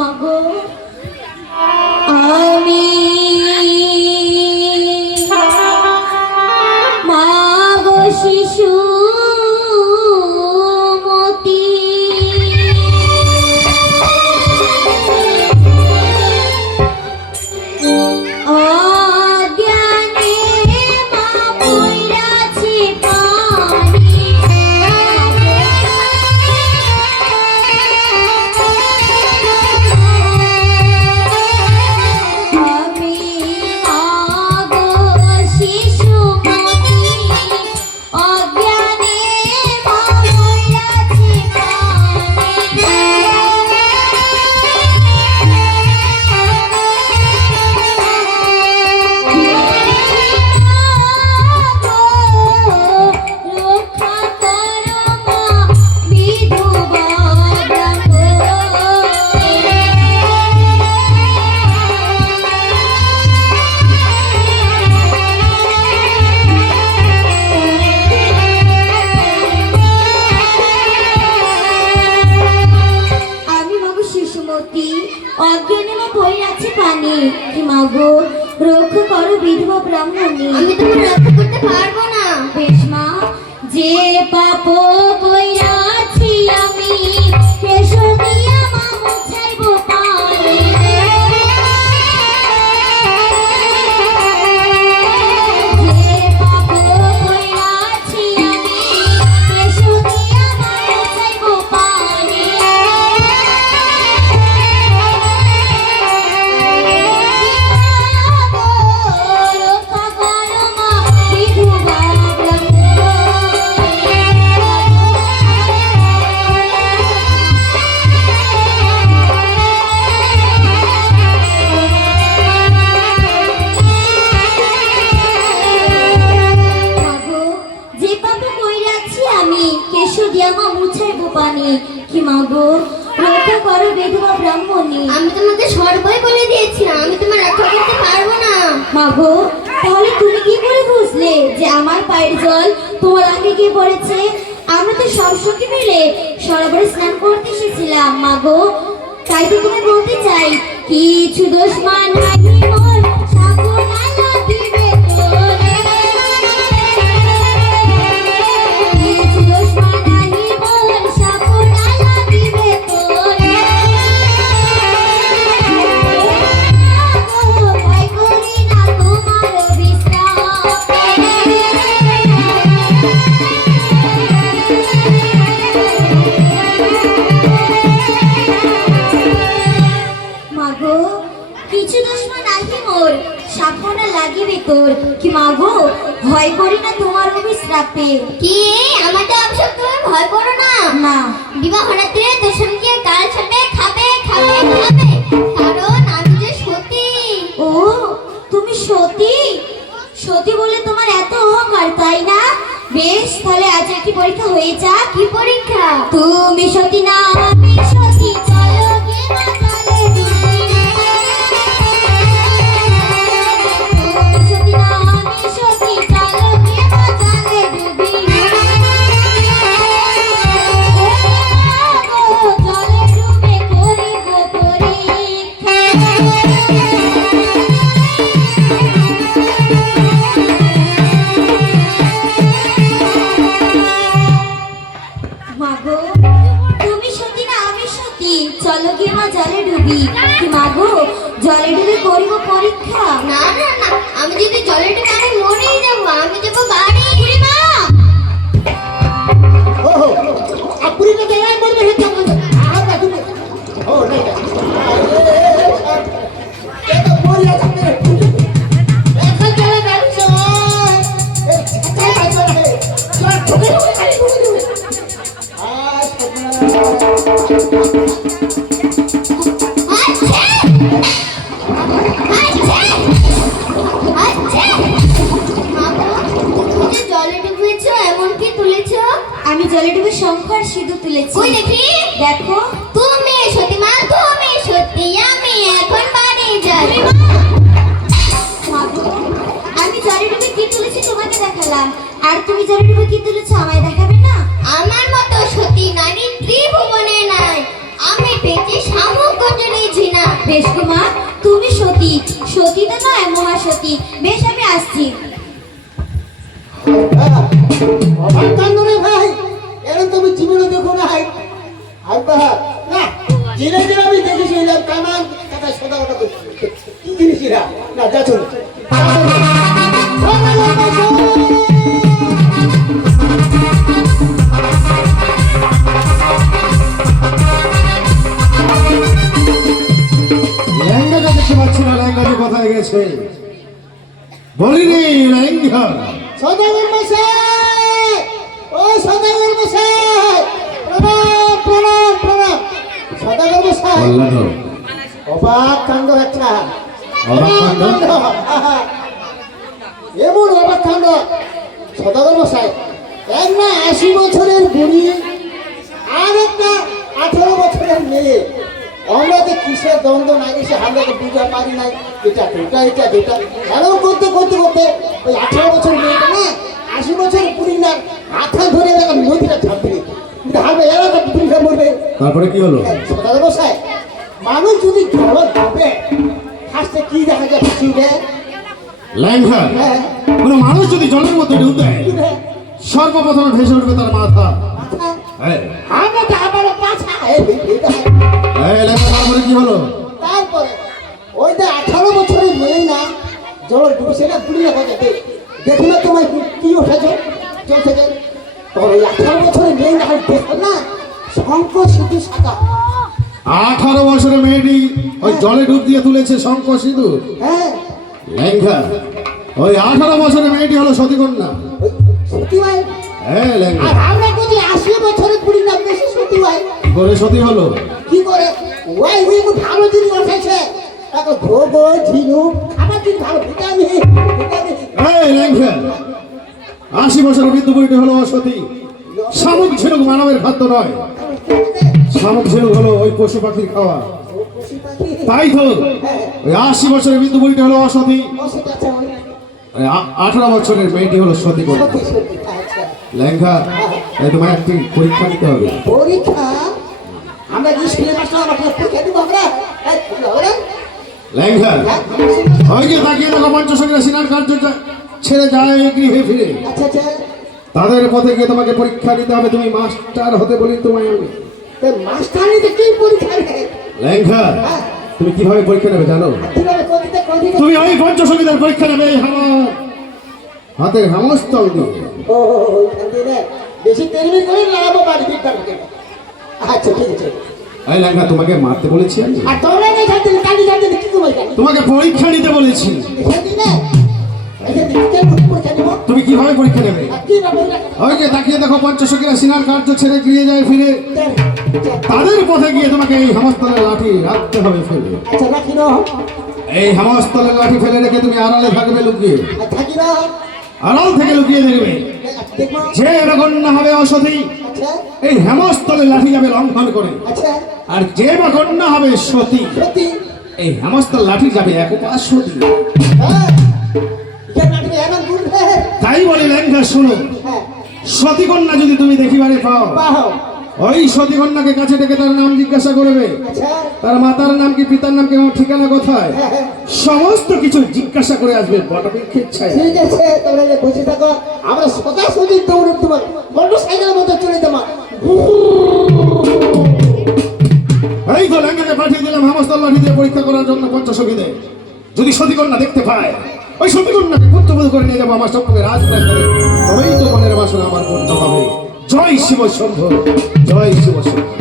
মাগো আমি মাগো শিশু রক্ষা করো বিধবা ব্রাহ্মণী। আমি তোমার রক্ষা করতে পারবো না। বেশ মা, যে পাপ কইরাছি আমি কেশর দিয়া মা মুছাইব পানি। যে পাপ কইরাছি আমি কেশর দিয়া মা মুছাইব পানি। আমি তোমাকে সর্বই বলে দিয়েছি, আমি তোমার রক্ষা করতে পারবো না। মাগো, তাহলে তুমি কি করে বুঝলে যে আমার পায়ের জল তোমার আগে গিয়ে পড়েছে? আমরা তো সব সখী মিলে সরোবরে স্নান করতে এসেছিলাম মাগো। তাই তো তুমি বলতে চাই কিছু দোষ মান নাহি মোর সাকুনা লাগিবে তোরে। কিছু দোষ মান নাহি মোর সাকুনা লাগিবে তোরে। ভয় করি না তোমার বিশ্রাম। মাগো, কিছু দুশ্মন নাহি মোর সাপনা লাগিবে তোর। কি মাগো, ভয় করি না তোমার অভিশ্রাপে। কি আমাদের অভিশাপ তুমি ভয় করো না? না, বিবাহ রাত্রে তোর সঙ্গে কাল ছাপে খাবে খাবে খাবে, কারণ আমি যে সতী। ও তুমি সতী? সতী বলে তোমার এত অহংকার, তাই না? বেশ, তাহলে আজ একটি পরীক্ষা হয়ে যাক। কি পরীক্ষা? তুমি সতী না আমি সতী, চলো গে বাজারে ডুবি। তুমি সতী না আমি সতী, চলো গে বাজারে ডুবি। জলে ডুবে করিব পরীক্ষা। মাগো, তুমি সতী না আমি সতী, চলো কি মা জলে ডুবি। কি মাগো, জলে ডুবে করিব পরীক্ষা? না না না, আমি যদি জলে ডুবে আমি মরেই যাবো, আমি যাবো বাড়ি। মা ओहो अपुरी ने गया बोल रहे थे मुझे आ बाजू में ओ नहीं ये तो बोल रहा था मेरे ऐसा चला गाड़ी से अच्छा बाजू है चल ठोके आज আমি জলে ডুবে শঙ্কর সিঁদুর তুলেছি। কই দেখি? দেখো। তুমি সতী মা, তুমি সত্যি, আমি এখন বাড়ি যাই। মাগো, আমি জলে ডুবে কি তুলেছি তোমাকে দেখালাম, আর তুমি জলে ডুবে কি তুলেছো আমায় দেখাবে না? আমার মতো সতী নারী ত্রিভুবনে নাই, আমি পেয়েছি শামুক গজনী বেশ গো মা, তুমি সতী, সতী তো নয় মহাসতী। বেশ, আমি আসছি। অবাক কাণ্ড রে ভাই, এরকম তুমি জীবনে দেখো না। আব্বা না, ধীরে ধীরে আমি দেখেছিলাম কামান কথা সদা কথা কি জিনিস এরা? না যা চলো ল্যাঙ্গাটা দেখতে পাচ্ছি না, ল্যাঙ্গাটা কোথায় গেছে বলিনি ল্যাঙ্গা। সদাগর মশাই, ও সদাগর মশাই, প্রণাম প্রণাম প্রণাম। সদাগর মশাই, বললাম তো, অবাক কাণ্ড একটা। অবাক কাণ্ড? আহা, এমন অবাক কাণ্ড। সদাগর মশাই, এক না 80 বছরের বুড়ি আর একটা 18 বছরের মেয়ে, আমরা যে কিসের দ্বন্দ্ব না এসে আমরা তো বুঝতে পারি নাই। এটা এরকম করতে করতে করতে ওই 18 বছর মেয়েটা না 80 বছর বুড়ি না মাথা ধরে নদীটা ঝাঁপবে, ঝাঁপবে এরা তো বুড়িটা মরবে। তারপরে কি হলো? সদাগর মশাই, মানুষ যদি জল ডুবে ফার্স্টে কি দেখা যায় পৃথিবীতে? ল্যাঙ্গা, হ্যাঁ, কোনো মানুষ যদি জলের মধ্যে ডুব দেয় কি রে? সর্বপ্রথমে ভেসে উঠবে তার মাথা। মাথা, হ্যাঁ, আমরা তো আবারও পাছা। ল্যাঙ্গা, তারপরে কি হলো? তারপরে ওই যে 18 বছরের মেয়ে না জল ডুবে সেটা বুড়ি দেখা যাবে। দেখো না তোমার কি উঠেছে জল থেকে? তোর ওই 18 বছরের মেয়ে না দেখো না শঙ্খ সিদ্ধি শাখা। 18 বছরের মেয়েটি ওই জলে ডুব দিয়ে তুলেছে শঙ্খ সিঁদুর। হ্যাঁ, ল্যাঙ্গা, ওই 18 বছরের মেয়েটি হলো সতীকন্যা। ওই সতী ভাই। হ্যাঁ ল্যাঙ্গা, আর আমরা যদি 80 বছরের বুড়ি না বেশি সতী ভাই। কি করে সতী হলো? কি করে? ওই ভালো জিনিস উঠেছে, তাকে গোবর ঝিনুক খাবার জিনিস ভালো ভিটামিন ভিটামিন। এই ল্যাঙ্গা, 80 বছরের বৃদ্ধ বুড়িটি হলো অসতী। শামুক ঝিনুক মানবের খাদ্য নয়, শামুক ঝিনুক হলো ওই পশু পাখির খাওয়া। পশু পাখি। তাই তো হ্যাঁ, ওই 80 বছরের বৃদ্ধ বুড়িটি হলো অসতী, অসুখ আছে ওই। 18 বছরের মেয়েটি হলো সতী কন্যা। সত্যি সত্যি, আচ্ছা। ল্যাঙ্গা, এই তোমায় একটি পরীক্ষা দিতে হবে। পরীক্ষা? আমরা কি স্কুলে মাস্টার আমাকে পরীক্ষা দিব আমরা? এই, হবে না? ল্যাঙ্গা, হ্যাঁ? ওই যে তাকিয়ে দেখো পঞ্চসঙ্গীরা সিনার কার্য ছেড়ে যায় গৃহে ফিরে। আচ্ছা আচ্ছা, তাদের পথে গিয়ে তোমাকে পরীক্ষা দিতে হবে। তুমি মাস্টার হতে বলি তোমায় আমি। তো মাস্টারিতে কি পরীক্ষা নেয়? ল্যাঙ্গা, হ্যাঁ, তুমি কিভাবে পরীক্ষা নেবে জানো? কিভাবে কবিতা কবিতা? তুমি ওই পঞ্চসঙ্গীদের পরীক্ষা নেবে এই আমার হাতের হামস্তল দিয়ে। ও ওইখান দিয়ে নে। বেশি তেলবি করে লাগাবো বাড়ি বিদ্যা থেকে। আচ্ছা ঠিক আছে। এই ল্যাঙ্গা, তোমাকে মারতে বলেছি আমি? আর তোমরা নেই খাতে কালি খাতে কি করবে কালি? তোমাকে পরীক্ষা নিতে বলেছি। দেখে দিনে আচ্ছা দিতে পরীক্ষা দিব। তুমি কিভাবে পরীক্ষা নেবে? আর কি ভাবে না? ওই যে তাকিয়ে দেখো পঞ্চসঙ্গীরা সিনার কার্য ছেড়ে গিয়ে যায় ফিরে। তাদের পথে গিয়ে তোমাকে এই হামস্তলের লাঠি রাখতে হবে ফেলে। আচ্ছা রাখি না। এই হামস্তলের লাঠি ফেলে রেখে তুমি আড়ালে থাকবে লুকিয়ে। আর থাকি না। আড়াল থেকে লুকিয়ে দেখবে দেখবো। যে কন্যা হবে অসতী, আচ্ছা এই হেমস্থলে লাঠি যাবে লঙ্ঘন করে। আচ্ছা, আর যে কন্যা হবে সতী, সত্যি? এই হেমস্থল লাঠি যাবে একপা সতী। হ্যাঁ, এটা নাটকে এমন গুনবে। তাই বলে ল্যাঙ্গা শোনো, হ্যাঁ, সতী কন্যা যদি তুমি দেখিবারে পাও, বাহ। ওই সতী কন্যাকে কাছে ডেকে তার নাম জিজ্ঞাসা করবে। আচ্ছা, তার মাতার নাম কি, পিতার নাম কি, এবং ঠিকানা কোথায়, হ্যাঁ হ্যাঁ, সমস্ত কিছু জিজ্ঞাসা করে আসবে বটবৃক্ষের ছায়া। ঠিক আছে, তোমরা যে বসে থাকো, আমরা সোজাসুজি দৌড়ে তোমার মোটর সাইকেলের মতো চলে তোমার। এই তো ল্যাঙ্গাকে পাঠিয়ে দিলাম হেমস্থল লাঠি দিয়ে পরীক্ষা করার জন্য পঞ্চসখীদের। যদি সতীকন্যা দেখতে পায়, ওই সতীকন্যাকে পুত্রবধূ করে নিয়ে যাবো আমার সম্পর্কে রাজপ্রাসাদে। তবেই তো মনের বাসনা আমার পূর্ণ হবে। জয় শিব শম্ভু, জয় শিব শম্ভু।